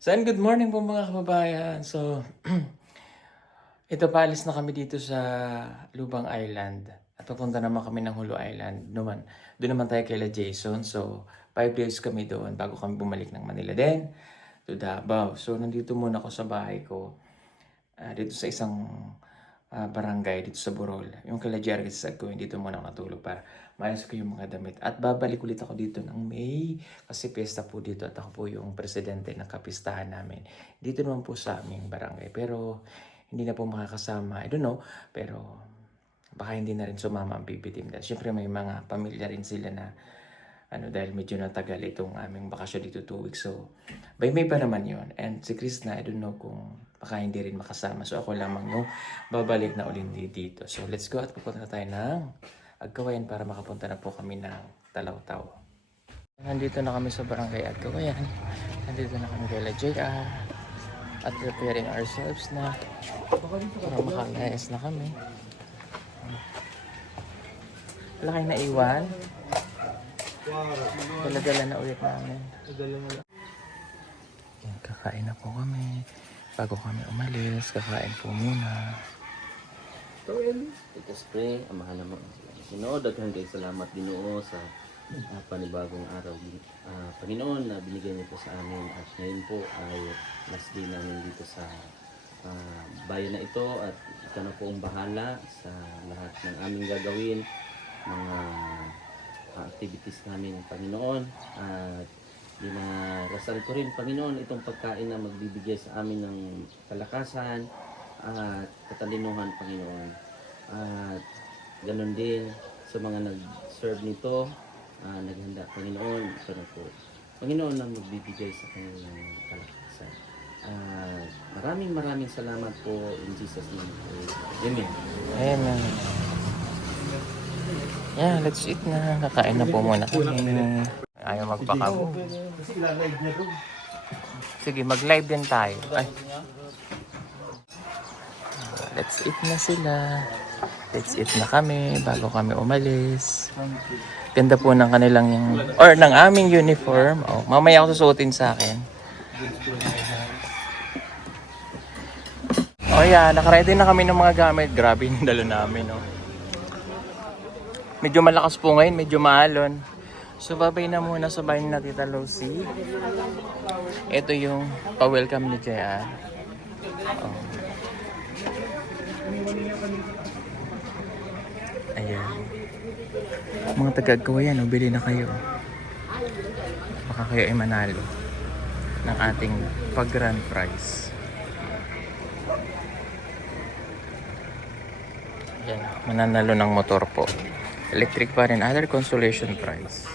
So, and good morning po mga kababayan. So, ito paalis na kami dito sa Lubang Island. At papunta naman kami ng Hulu Island. Doon naman tayo kay Jason. So, 5 days kami doon bago kami bumalik ng Manila din to Davao. So, nandito muna ako sa bahay ko. Dito sa isang barangay dito sa Burol. Yung kay Jerry sa ko, dito muna ako natulog para maayos ko yung mga damit. At babalik ulit ako dito ng May kasi piyesta po dito at ako po yung presidente ng kapistahan namin. Dito naman po sa aming barangay. Pero hindi na po makakasama. I don't know. Pero baka hindi na rin sumama ang PB team. Siyempre may mga pamilya rin sila na dahil medyo natagal itong aming bakasyon dito 2 weeks. So, by May pa naman yon. And si Chris na, I don't know kung baka hindi rin makasama. So, ako lamang yung babalik na ulit dito. So, let's go at pupunta na tayo ng Agkawayan para makapunta na po kami ng Talaw-Taw. Nandito na kami sa barangay Agkawayan. Nandito na kami kay JR. At preparing ourselves na para makalayas na kami. Wala kayo naiwan? Dala-dala na ulit namin. Yan, kakain na po kami. Bago kami umalis, kakain po muna. Ito spray, amahan naman. Ginoo, daghan kay salamat Ginoo sa panibagong araw. Panginoon na binigay niyo po sa amin at ngayon po ay last day namin dito sa bayan na ito at ikaw na po ang bahala sa lahat ng aming gagawin, mga activities namin Panginoon at dinarasal ko rin Panginoon itong pagkain na magbibigay sa amin ng kalakasan at katalinuhan Panginoon at ganun din sa mga nag-serve nito naghanda Panginoon ito na po Panginoon na magbibigay sa kanilang kalakasan maraming salamat po in Jesus name Amen. Amen. Yeah, let's eat na. Kakain na po muna kami. Ayaw magpakabo. Sige, mag-live din tayo. Ay. Let's eat na sila. Let's eat na kami bago kami umalis. Ganda po ng kanilang or ng aming uniform. Oh, mamaya ako susuotin sa akin. Oh yeah, nakaready na kami ng mga gamit. Grabe yung dalo namin, no. Medyo malakas po ngayon, medyo maalon. So babay na muna sa bahay na Tita Lucy. Ito yung pa-welcome ni JR. Oh. Ayan. Mga taga-Agkawayan, bili na kayo. Baka kayo ay manalo ng ating pag-grand prize. Ayan, mananalo ng motor po. Electric pa rin, other consolation prize.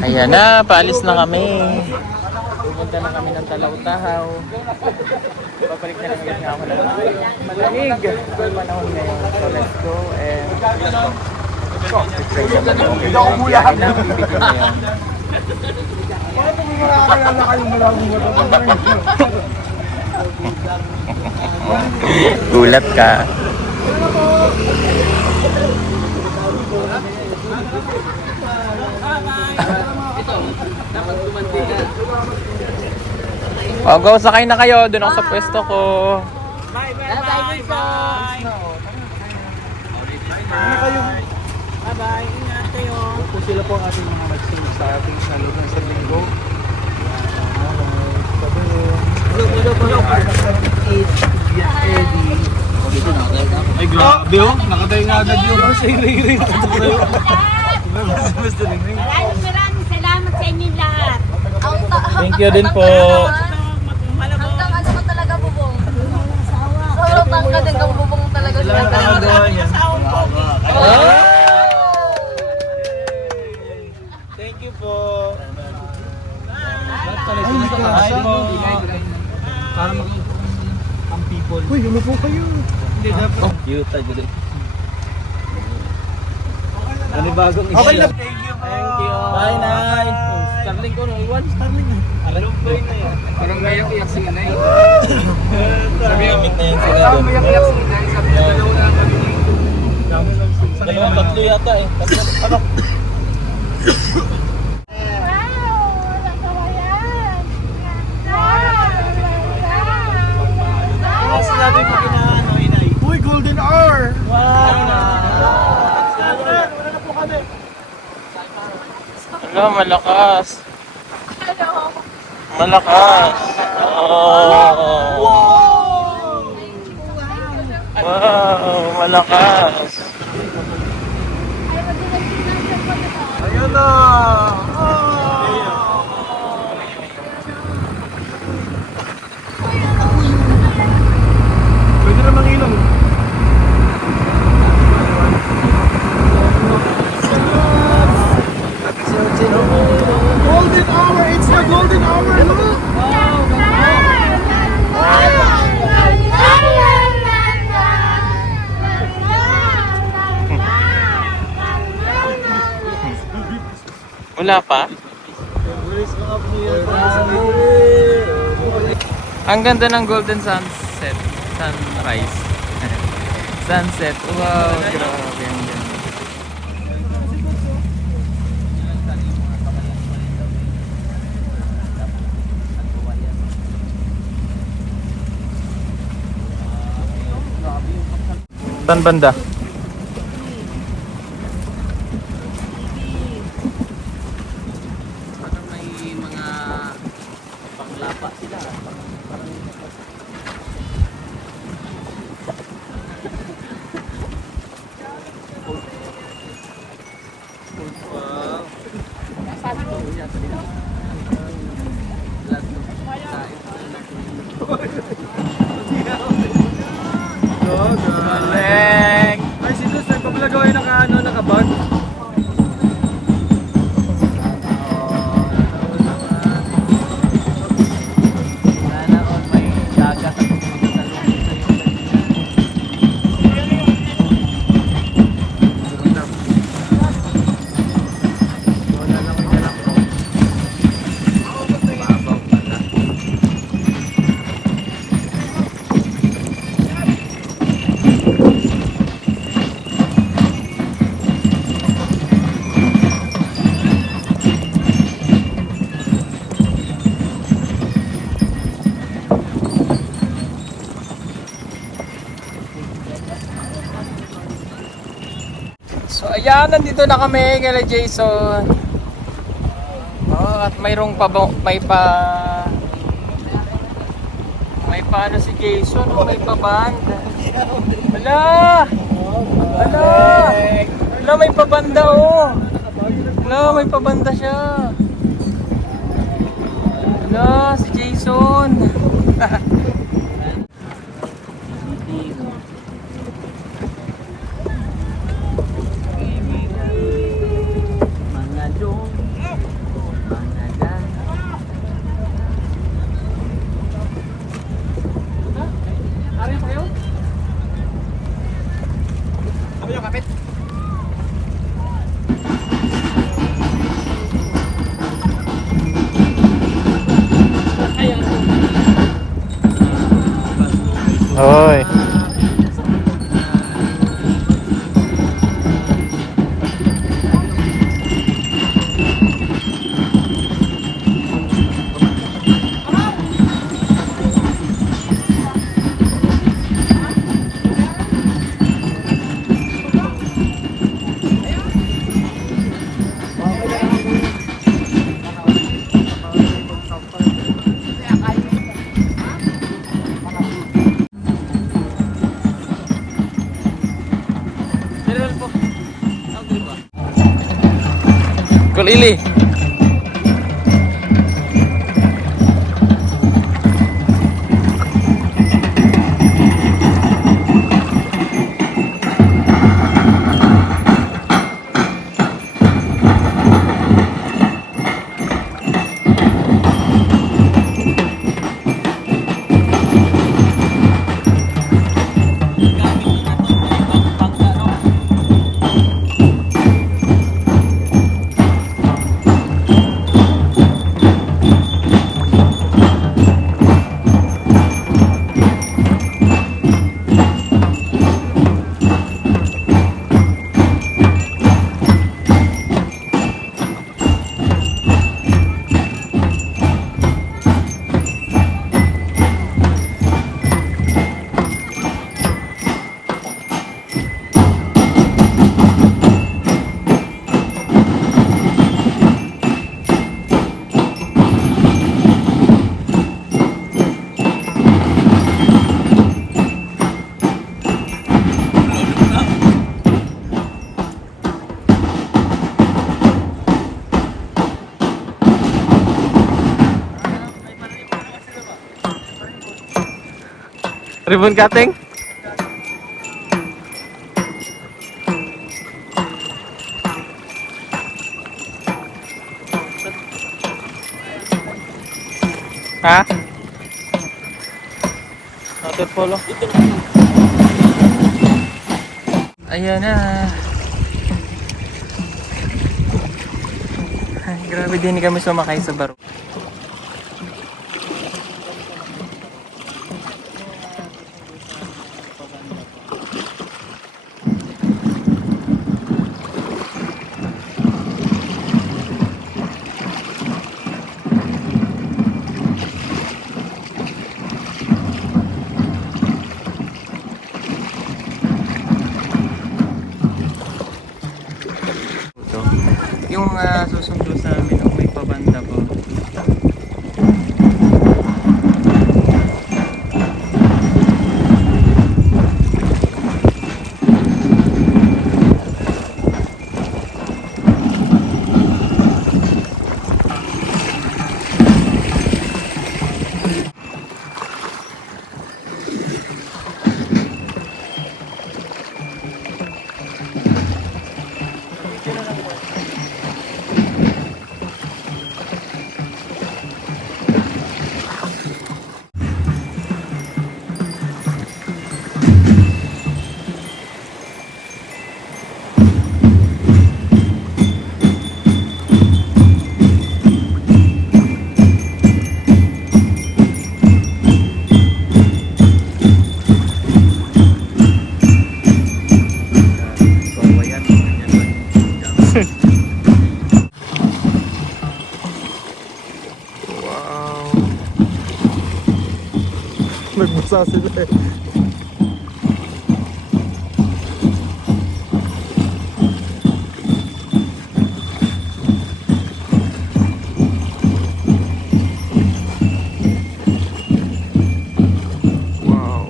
Ayan na, paalis na kami. Pupunta na kami ng Talaw-Taw. Babalik na lang ulit nga ako ng malamig. Ang panahon ngayon. So let's go and excited na ako. Hindi ako mulahan na bibigyan ngayon. Gulat ka. Oh, go, sakay na kayo. Doon ako sa pwesto ko. Bye. Ingat kayo. Kung sila po ang ating mga nagsunod sa ating saludan sa linggo. Ay grabe oh, nakatay nga agad yun. Sa iri-iri. Maraming salamat sa inyong lahat. Thank you din po. Hanggang ano mo talaga bubong? Sobrang tangkad hanggang bubong talaga sila. Thank you po. Hi po. Para makita ang people. Uy, ano po kayo? Hindi dapat. Cute tayo din. Ano bagong isya? Okay lang. Thank you po. Thank you. Bye, Nay. Starling ko, no? Iwan. Starling. Alam ko yun na yan. Parang ngayon iyak si Inay. Sabi kami na yan sila. Parang ngayon iyak si Inay. Sabi na dalawa na kami. Dalawang tatlo yata eh. Ano? Wala, malakas. Malakas. Oh. Wow, malakas. Ayun na! Pwede na manginom. Golden hour! It's the golden hour! Look! Wala pa? Ang ganda ng golden sunset. Sunrise. Sunset. Wow, grabe. Ang ganda. Saan banda? Parang may mga panglapa sila. Galing! Ay, si Luz, nagpapalagawin nakabag. Sana all may dagat at magkasalubong sa iyo. Wala lang may dalang ko. Babaw pala. So ayan, nandito na kami kay Jason. Oh, at mayroong may ano si Jason, oh, may pa band. Hala! Hala! Hala, may pabanda oh. Hala, may pabanda siya. Hala, si Jason. Mga dong, mga dan. Hoy. Kulili. Ribbon cutting? Ha? Waterfall. Ayan na. Ay, grabe din kami sumakay sa baro. Yung susundo sa amin ang may pabanda po. Nagbusa sila eh. Wow.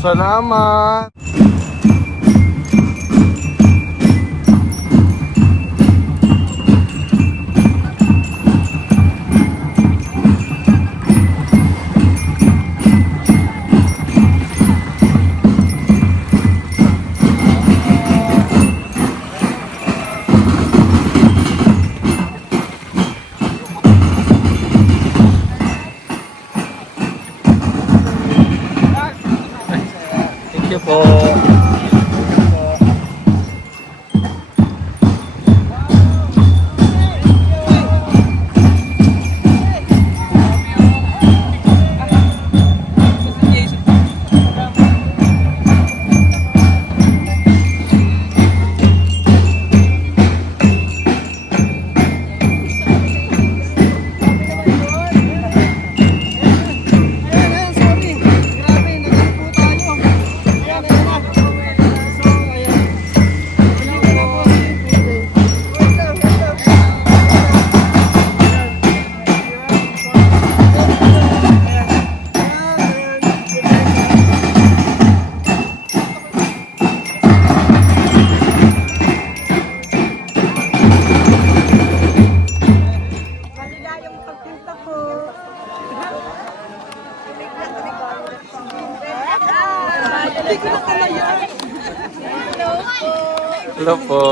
Salamat. Thank you po. Hello po.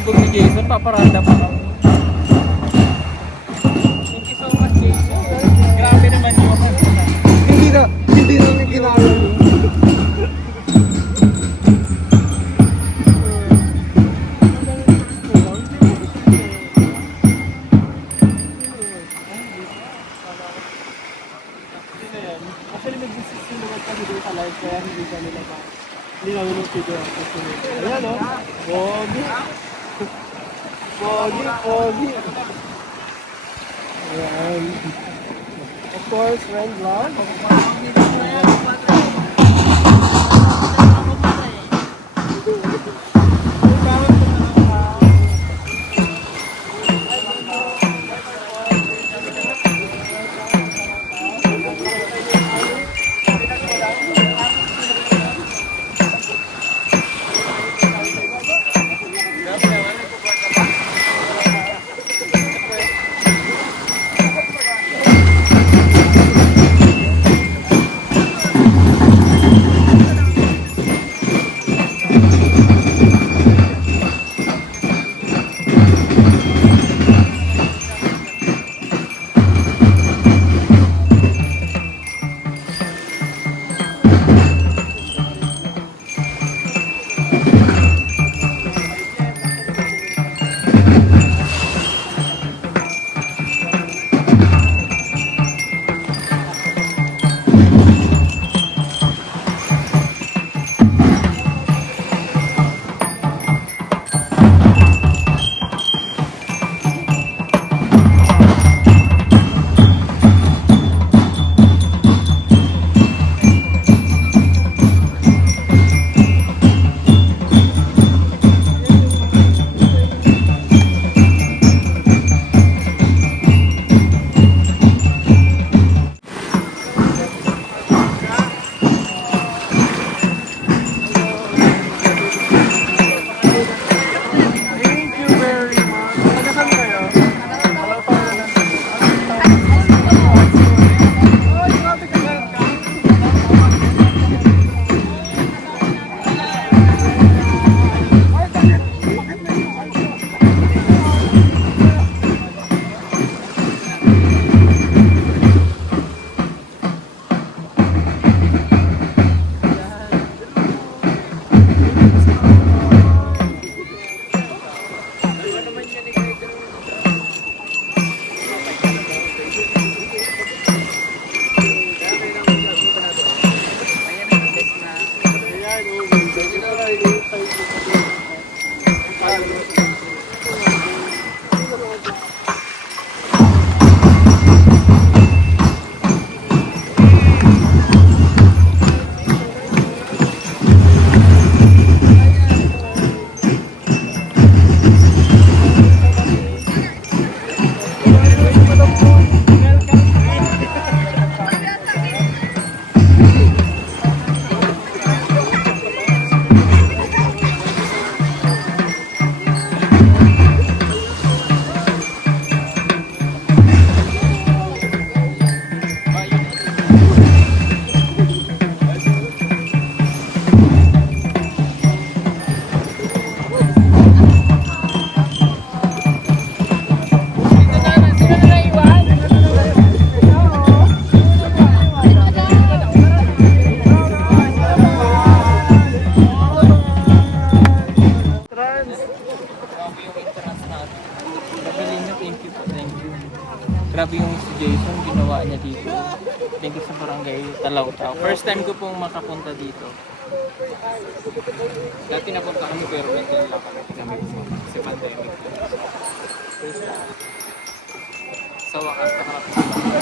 sumabog ni Jason, paparanda pa ako. Thank you so much, Jason. Grabe naman yun. Hindi na may kinala. Actually, mag-sinulat kami doon sa live, kaya hindi kami naman. Hindi namin yung video ang susunod. Ayan o. Pogi. Pogi. Ayan. Of course, friend vlog. Grabe yung si Jason, ginawa niya dito. Thank you sa barangay Talautaw. First time ko pong makapunta dito. Dati napunta kami pero mental lang kami kasi pandemic. Sa wakas, nakalapit sila.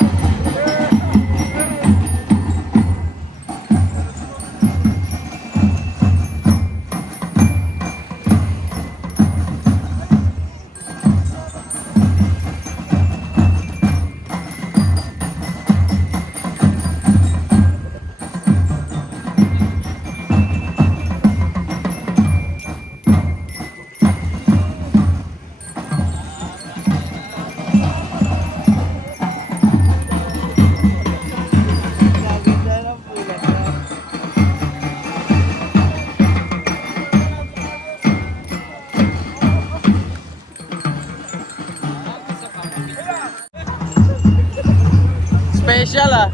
Special ah.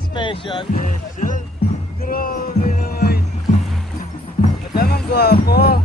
Special. Grabe naman. At naman gwapo.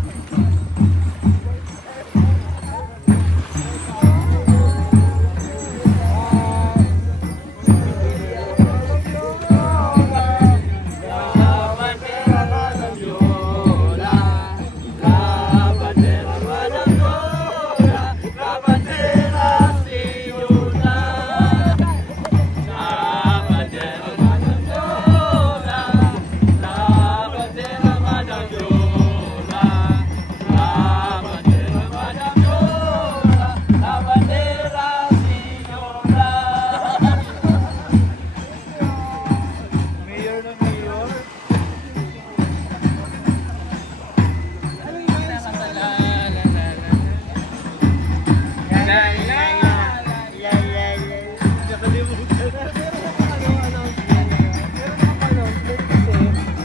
Mayor na mayor.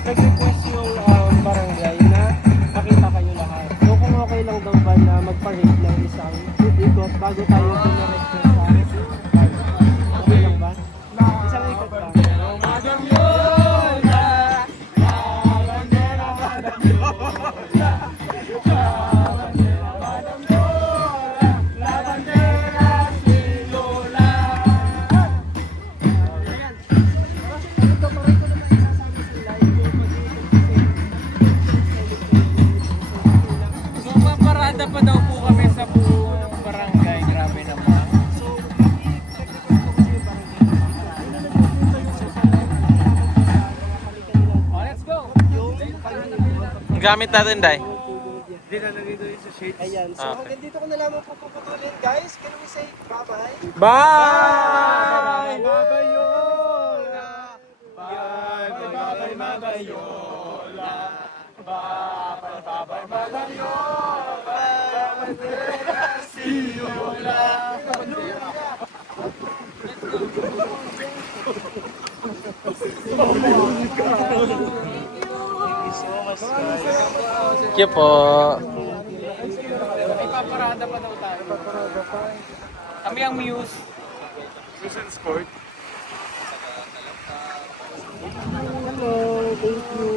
Nag-request yung barangay na makita kayo lahat. So kung okay lang daw ba na magpa-rate ng isang ikot bago tayo pumirect sa okay lang ba? Isang ikot ba? So, paparada pa daw po kami sa buong barangay. Grabe naman. Oh, let's go! Gamit natin, Day. Hindi na nandito yung sa shades. Ayan. So Okay. hanggang dito ko na lamang po puputulin guys. Can we say bye-bye? Bye! Bye-bye Yola! Bye-bye Bye-bye Yola! Bye-bye Bye-bye Yola! See you Yola! Thank you po. May paparada pa daw tayo. Kami ang Muse. Susan Sport. Hello, thank you.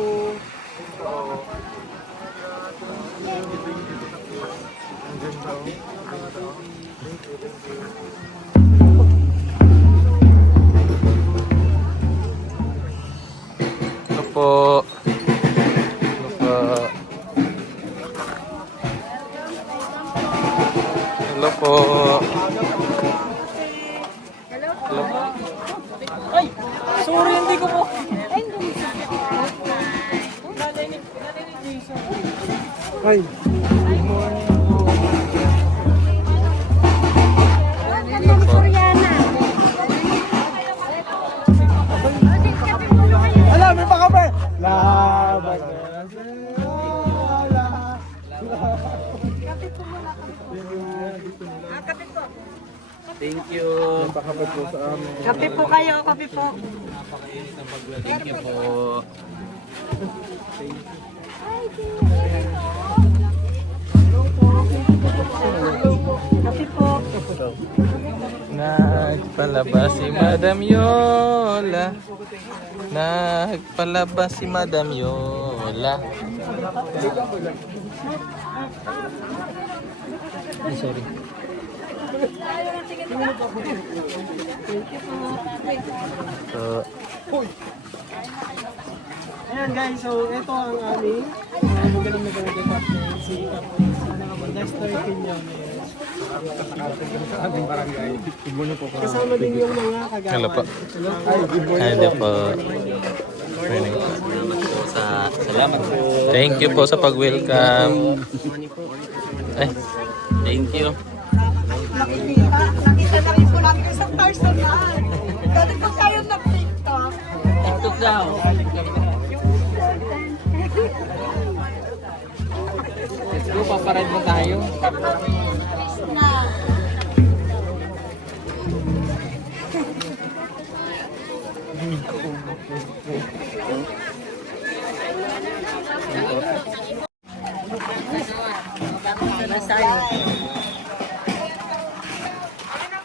Hello po. Hello po. Hello po. Hello po. Ay! Sorry, hindi ko po. Ay, ala, may pa ka ba? Laban na sa Yola. Thank you. Pakabot po sa amin. Kape po kayo, kape po. Thank you po. Kape po. Nagpalabas si Madam Yola. Nagpalabas si Madam Yola. Ay, sorry. So, Ayan guys, so ito ang aming magaling na captain, si Captain Lester Quinones. Kasama din yung mga kagawad. hello po. Hello po. Morning po. Salamat po. Thank you po sa pag-welcome. Eh, thank you. Nakita na rin po namin sa personal. Dati po kayo nag-TikTok. TikTok daw. Let's go, paparad mo tayo. Na.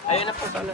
Ayun na po pala.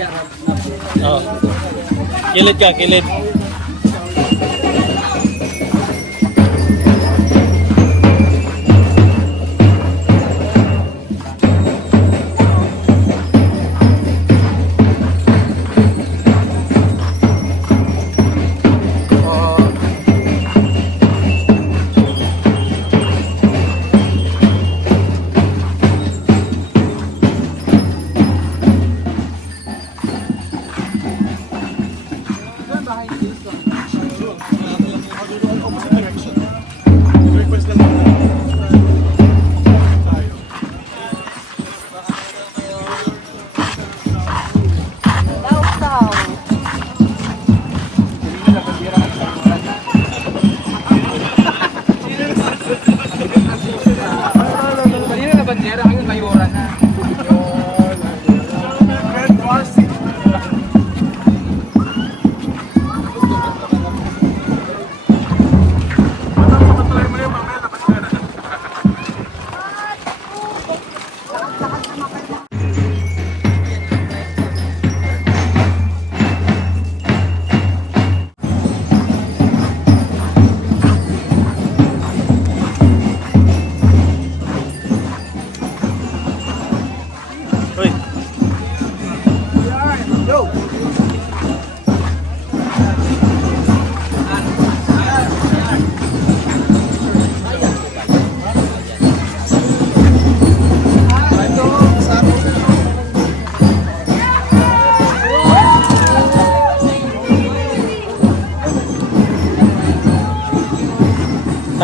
Oh. Kilid ka, kilid.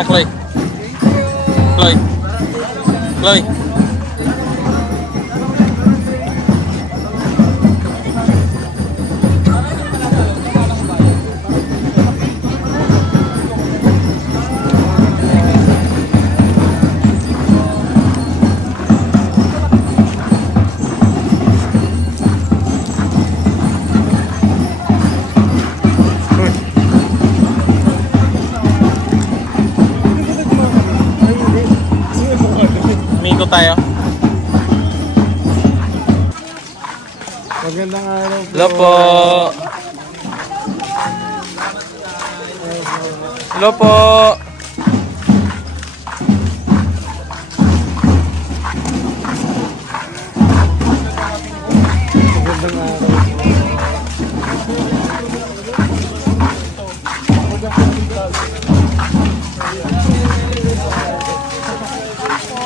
Chloe. Chloe. Chloe. Umiko tayo. Magandang araw po. Hello po. Hello po. Magandang araw.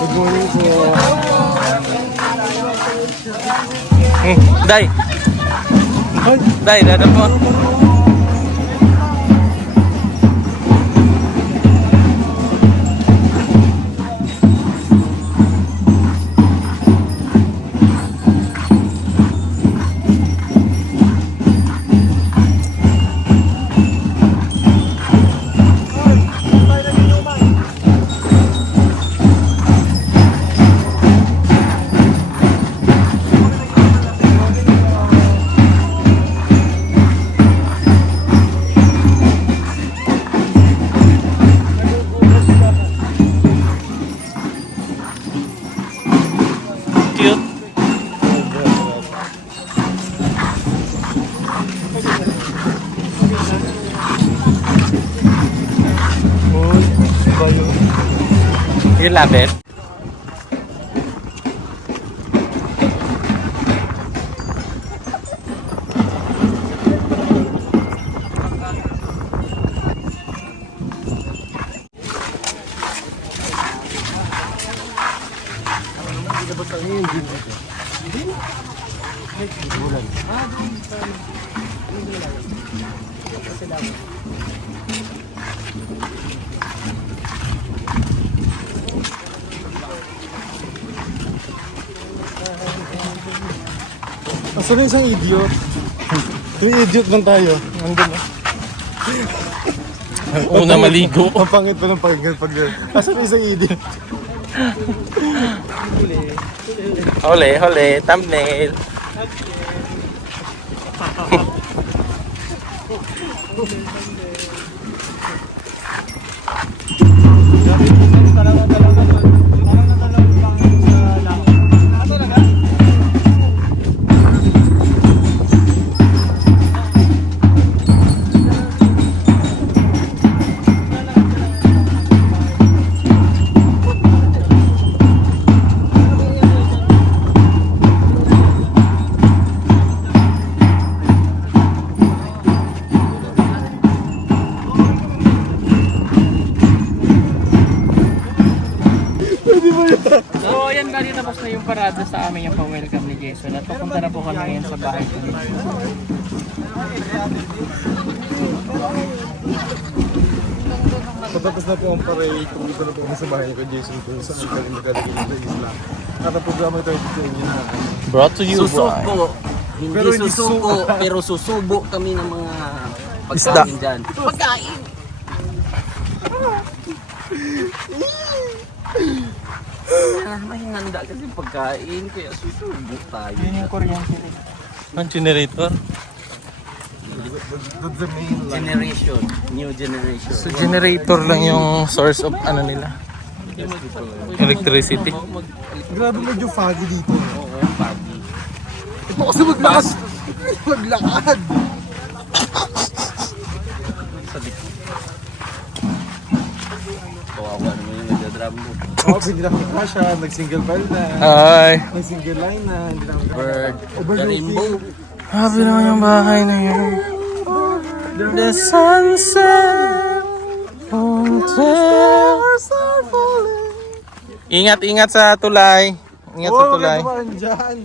Good morning po. Day. Day, dada po. Cute. You love it? Asan na isang idiot? Yung idiot man tayo. Nandun na. Una maligo. Ang pangit pa ng pakinggan pag asan na isang idiot? Hole, hole, thumbnail. So, ayan bali tapos na yung parada sa amin yung pa-welcome ni Jason. At papunta na po kami ngayon sa bahay ko. Patapos na po ang parade, pumunta na po kami sa bahay ko, Jason, kung saan kami maglalagay ng isla. At ang programa ito ay sa inyo na. Brought to you Susuko. Hindi Pero hindi susuko, pero susubo kami ng mga pagkain dyan. Pagkain. May handa kasi pagkain, kaya susubo tayo. Yun yung kuryente rin. Ang generator. That's the main line. Generation, new generation. So generator lang yung source of ano nila. Electricity. Grabe medyo foggy dito. Oo, pagi. Ito kasi maglakad! Maglakad! Kawawa naman yung nagdadram mo. Oo, hindi na kami siya, nag-single file na. Ay. Nag-single line na, hindi na kami Bird, the rainbow. Happy naman yung bahay na yun. The sunset won't tell. Ingat sa tulay. Ingat sa tulay. Oo, kaya dyan.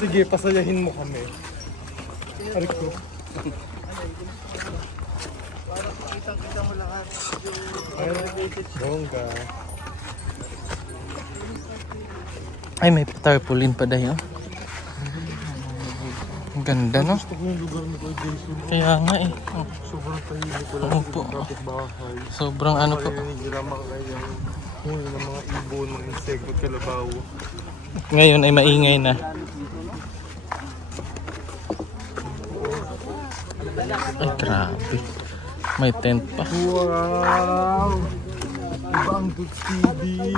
Sige, pasayahin mo kami. Arik ko. Bongga. Ay, may tarpaulin pa dayo. Ang ganda, no? Gusto ko yung lugar ni Kuya Jason. Kaya nga eh. Oh, Sobrang tahimik ko lang. Opo. Kapit bahay. sobrang ano po. Kaya hindi na makakayang huli ng mga ibon, mga insekto at kalabaw. Ngayon ay maingay na. Ay, grabe. May tent pa. Wow! Iba ang Toots TV.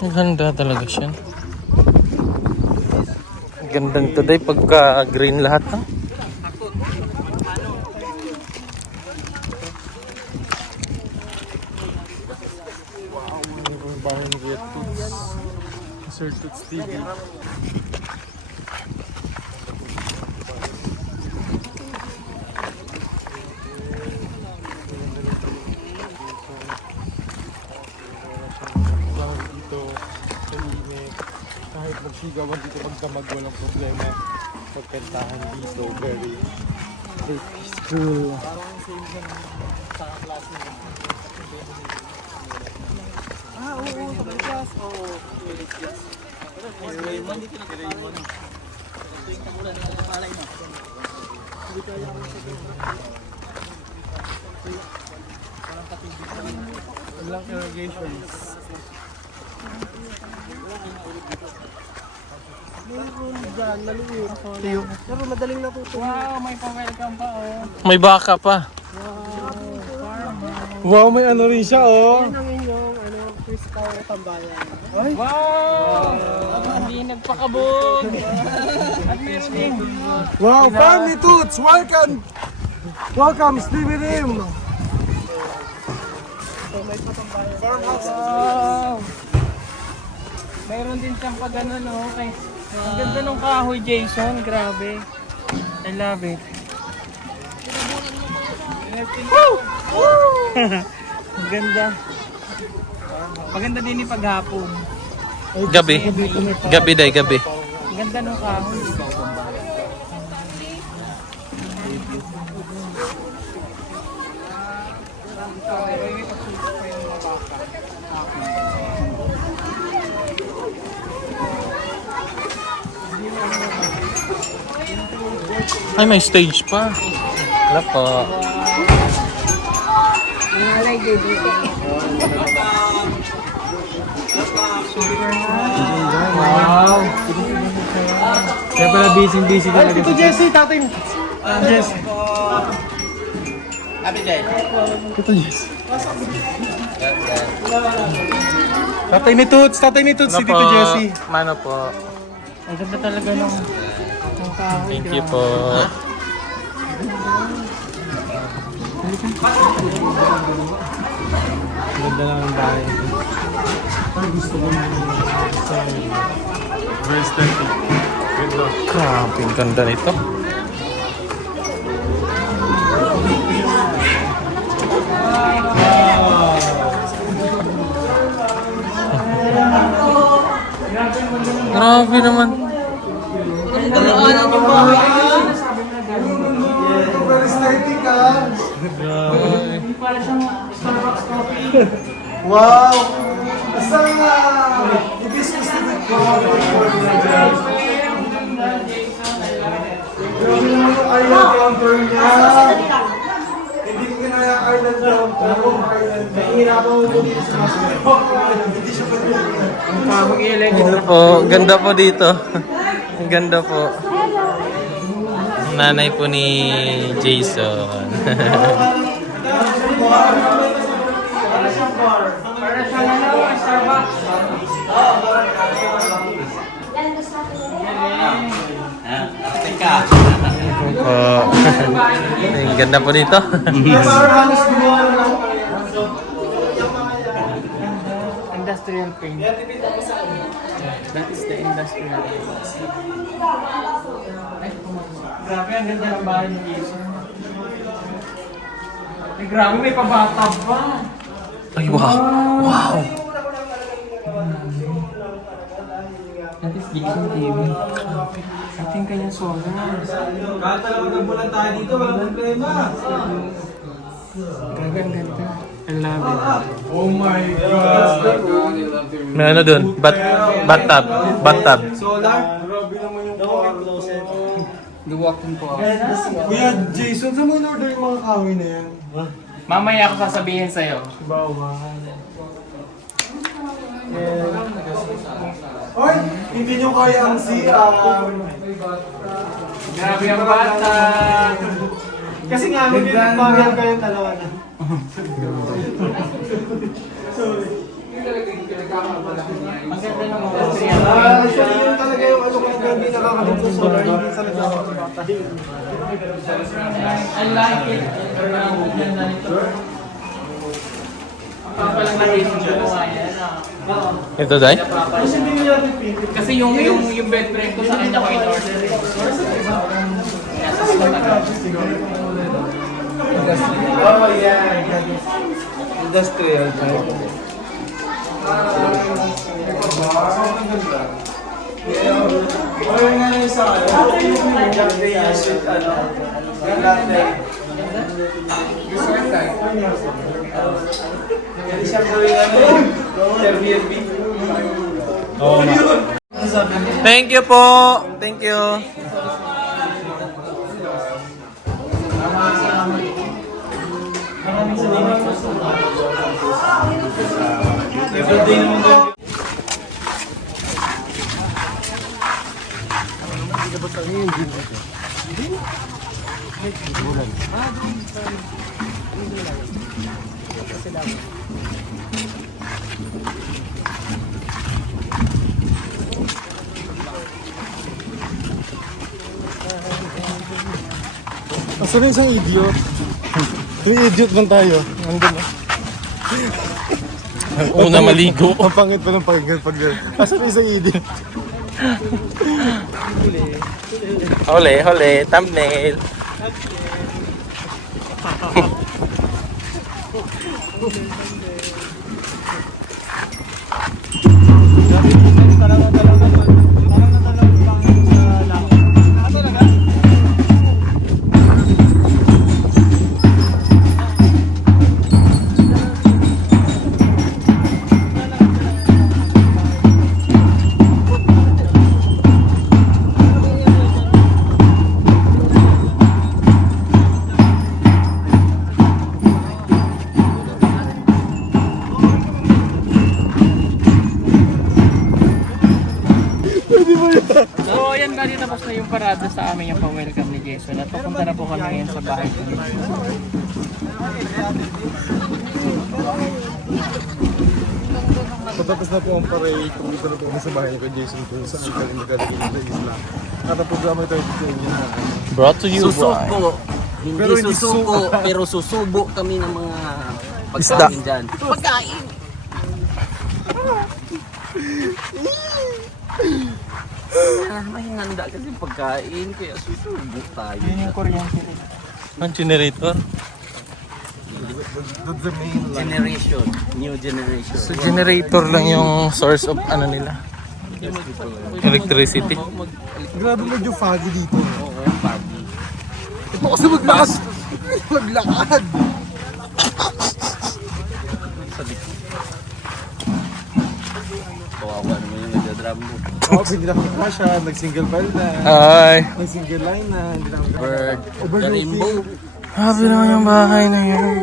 Ang ganda talaga siya. Ang ganda nito day pagka green lahat. Ha? Ano yung bahay ni Kuya Toots? Sir Toots TV. Dahil dito, tahimik. Kahit magsigawan dito pagdamag, walang problema. Pagkantahan dito, very peaceful. Walang irrigations. Pero madaling natuto. Wow, may pa-welcome pa oh. May baka pa. Wow, may ano rin siya, oh. Yan ang inyong first tower tambayan. Wow! Hindi nagpakabog. At meron din. Wow, family Toots, welcome! Welcome, Stevie Rim! Wow! Mayroon din siyang pag ano no. Okay. Ang ganda ng kahoy, Jason. Grabe. I love it. Ang ganda. Maganda din yung paghapon. Gabi. Gabi day, gabi. Ang ganda ng kahoy. Ay, may stage pa. Wala po. Wow! Kaya pala busy talaga. Ito Jessie, tatay. Jessie. Ito Jessie. Tatay ni Toots, si Tito Jessie. Mano po. Ang ganda talaga ng kahoy. Thank you po. Ang ganda lang ang bahay. Ay, gusto ko yung very aesthetic. Ganda. Grabe, ang ganda nito. Grabe naman. Wow! Isang i-business na ito. Grabe naman yung island counter niya. Hindi ko kinaya island counter. Nahihirapan mo po dito sa mas. Hindi siya pwede. Ganda po. Ganda po dito. Ang ganda po. Nanay po ni Jason. po. Ang ganda po dito. Industrial paint. That is the industrial paint. Grabe, ang ganda ng bahay ni Jason. Ay, grabe, may pabatab pa. Ay, wow. Wow. That is Jason TV. I think kanya solo na. Kahit talagang nagbulan tayo dito, walang problema. Grabe, ang ganda. I love it. Oh my God! May ano dun? Bathtub. Solar? Grabe naman yung kwarto. Luwakin po ako. Kuya Jason, saan mo in-order yung mga kahoy na yan? Mamaya ako sasabihin sa'yo. Bawal. Oy, hindi nyo kaya ang CR. Grabe ang bata. Kasi nga, magkakabagyan kayong dalawa na. Ang ganda ng mga Actually, yun talaga yung ano kaya hindi nakakalit sa solar, hindi talaga ako mapatay. I like it. Ang ganda nito. Ang papalang natin yung gumawa yan. Ito, Day? Kasi hindi nyo natin pinit. Kasi yung bed frame ko sa kanya ko in-order. Oh, yeah. Industrial type. Oy, nga yung sa ano, yung Jack Daniels with ano, yung latte. Pwede siyang gawin ano, Airbnb. Thank you po. Thank you. Everyday naman doon. Asan na isang idiot? Yung idiot man tayo. Andun na. Una maligo. Ang pangit pa ng pakinggan pag asan na isang idiot? Hole, thumbnail. So, ayan bali tapos na yung parada sa amin yung pa-welcome ni Jason. At papunta na po kami ngayon sa bahay ko. Patapos na po ang parade, pumunta na po kami sa bahay ko, Jason, kung saan kami magkalagay ng isla. At ang programa ito ay sa inyo na. Brought to you by... Susuko. Hindi Pero hindi susuko, pero susubo kami ng mga pagkain dyan. Pagkain! May handa kasi pagkain, kaya susubo tayo. Yun yung kuryente rin. Ang generator. That's the main line. Generation, new generation. So generator lang yung source of ano nila. Electricity. Grabe medyo foggy dito. Oo, foggy. Ito kasi maglakad. Maglakad. Kawawa naman yung nagdadrum mo. Oo, pinilak na siya. Nag-single file na. Ay. Nag-single line na. Hindi na Bird, the rainbow. Grabe naman yung bahay na yun.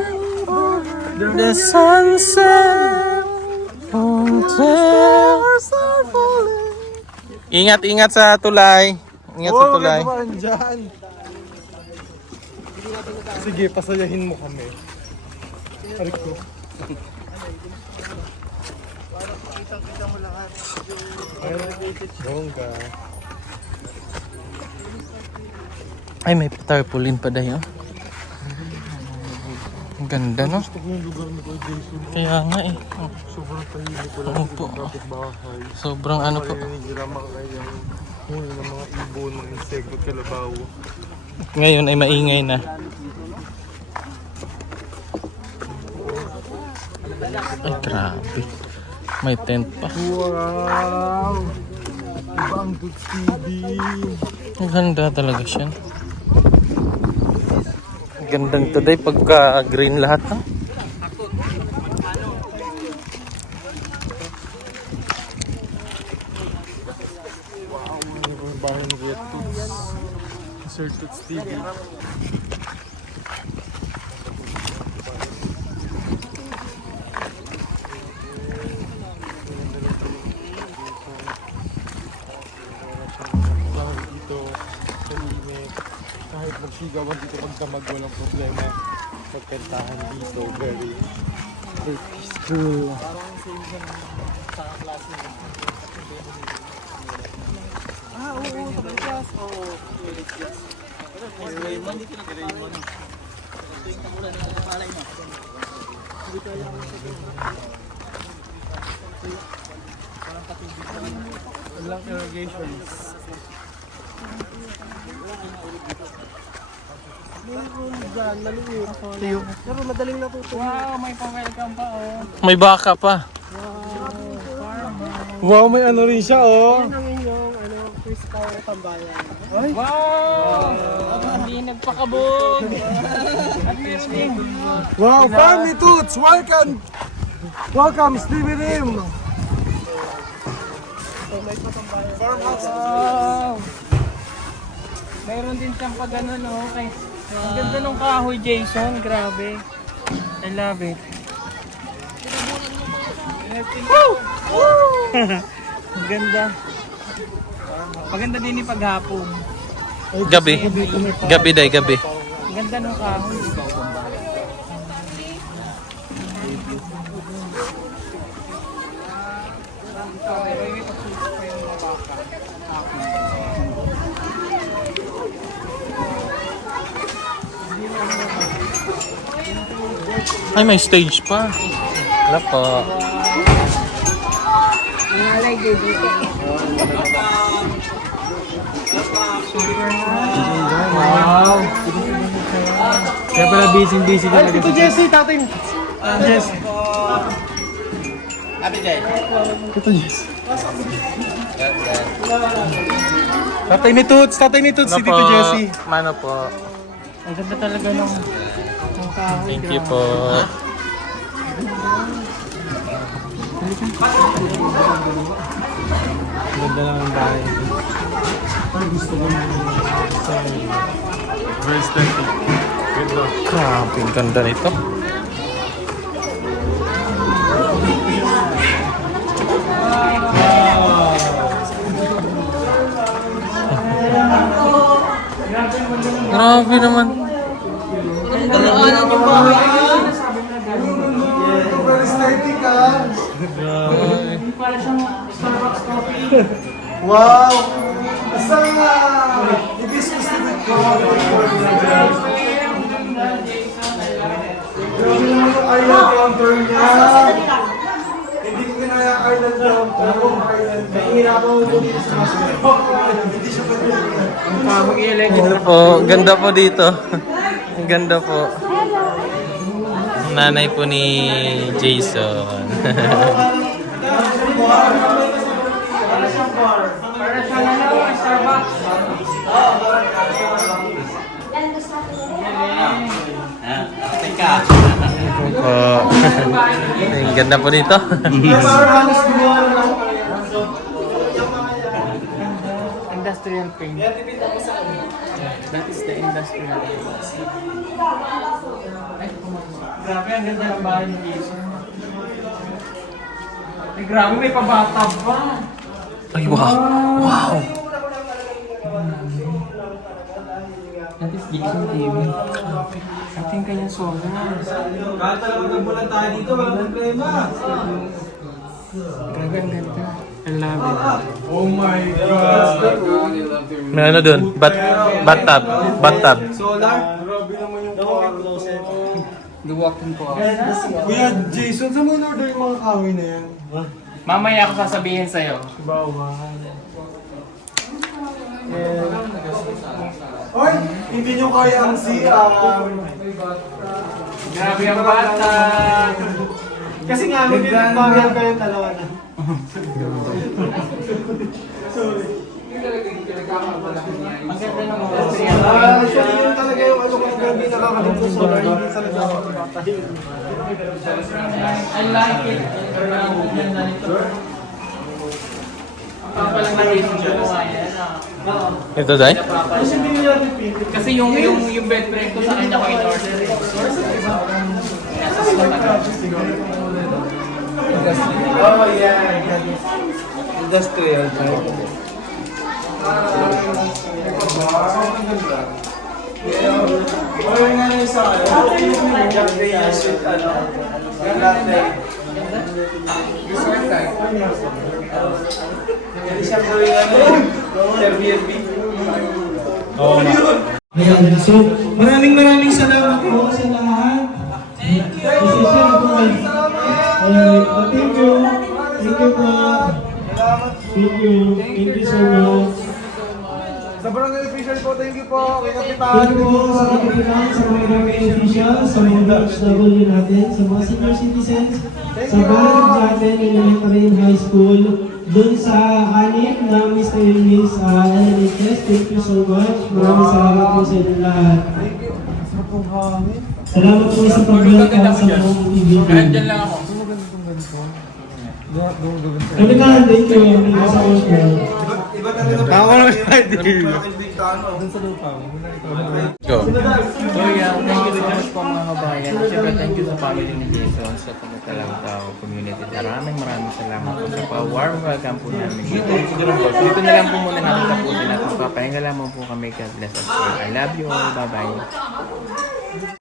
The sunset won't tell. Ingat sa tulay. Ingat sa tulay. Oo, huwag dyan. Sige, pasayahin mo kami. Arik ko. Bongga. Ay, may tarpaulin pa dayo. Ang ganda, no? Gusto ko yung lugar ni Kuya Jason. Kaya nga eh. Oh, Sobrang tahimik ko lang Opo. sa kapit-bahay. sobrang ano po. Marinig nila makakayang huli ng mga ibon, mga insekto at kalabaw. Ngayon ay maingay na. Ay, grabe. May tent pa. Wow! Iba ang Dudes TV. Ang ganda talaga siya. Ang ganda nito day pagka green lahat, no? Ano yung bahay ni Kuya Tuts? Sir Tuts TV. Tawag dito, tahimik. Kahit magsigawan dito magdamag, walang problema. Magpentahan dito, very peaceful. Walang irrigations. Pero madaling natuto. Wow, may pa-welcome pa oh. May baka pa. Wow, may ano rin siya, oh. Yan ang inyong first tower tambayan. Wow! Hindi nagpakabog. At meron din. Wow, family Toots! Welcome! Welcome, Stevie Rim! Farmhouse. Wow! Meron din siyang pag ano no. Kay, ang ganda ng kahoy Jason. Grabe. I love it. Ang ganda. Maganda din yung paghapon. Gabi. Gabi day, gabi. Ang ganda ng kahoy. Ay, may stage pa. Wala po. Wow! Kaya pala busy talaga. Ito, Jessie, tatay. Jessie. Ito, Jessie. Tatay ni Toots, si Tito Jessie. Mano po. Ang ganda talaga ng kahoy. Thank you po. Ganda lang ang bahay. Ay, gusto ko na very aesthetic. Ganda. Grabe, ang ganda nito. Grabe naman. Very aesthetic, ah. Wow! Isang i-specific ko. Grabe naman yung island counter niya. Hindi ko kinaya island counter. Nahihirapan mo po dito sa mas. Hindi siya pwede. Ganda po. Ganda po dito. Ang ganda po. Nanay po ni Jason. Para sa Starbucks. Ang ganda po dito. Industrial paint. That is the industrial paint. Grabe, ang ganda ng bahay ni Jason. Ay, grabe, may pabatap pa. Ay, wow. Wow. That is Jason TV. Ito yung kanyang solo. Kahit talagang nagbulan tayo dito, walang problema. Grabe, ang ganda. I love it. Oh my God. May ano dun? Bathtub. Bathtub. Solar? Grabe naman yung kwarto. Luwakin ko ako. Kuya Jason, saan mo in-order yung mga kahoy na yan? Mamaya ako sasabihin sa'yo. Bawal. Oy, hindi nyo kaya ang CR. Grabe ang bata. Kasi nga, may pinagbagal kayo dalawa na. Ang ganda ng mga Actually, yun talaga yung ano kung hindi nakakalit sa solar, hindi talaga ako nakakalit. I like it. Ang ganda nito. Ang palang natin yung gumawa yan. Ito, Day? Kasi hindi nyo natin pinit. Kasi yung bed frame ko sa kanya ko in-order. Nasa slot agad. Oh yeah, industrial type. Oy nga yung sa akin. Yung suit, ano? Latte. Pwede siyang gawin ano? Airbnb. Ayan, so maraming salamat po sa lahat. Thank you. Thank you. Thank you po. Thank you. Thank you so much. Sa barangay official po, thank you po. Kay Thank Kapitan. you po sa kapitan, sa mga barangay officials, sa mga OFW natin, sa mga senior citizens, sa barangay natin, elementary and high school, dun sa anim na Mr. and Miss LMHS, thank you so much. Maraming salamat po sa inyo lahat. Salamat po sa pag-welcome sa buong Kahit TV. dyan lang ako. Kapitan, thank you. Thank you so much po. Iba na rin ang Ako lang Go. So yeah, thank you so much po mga kabayan. Siyempre, thank you sa family ni Jason sa Pagkatalaw community. Maraming salamat po sa warm welcome po namin dito. Dito na lang po muna natin tapusin at magpapahinga lamang po kami. God bless us all. I love you all. Bye-bye.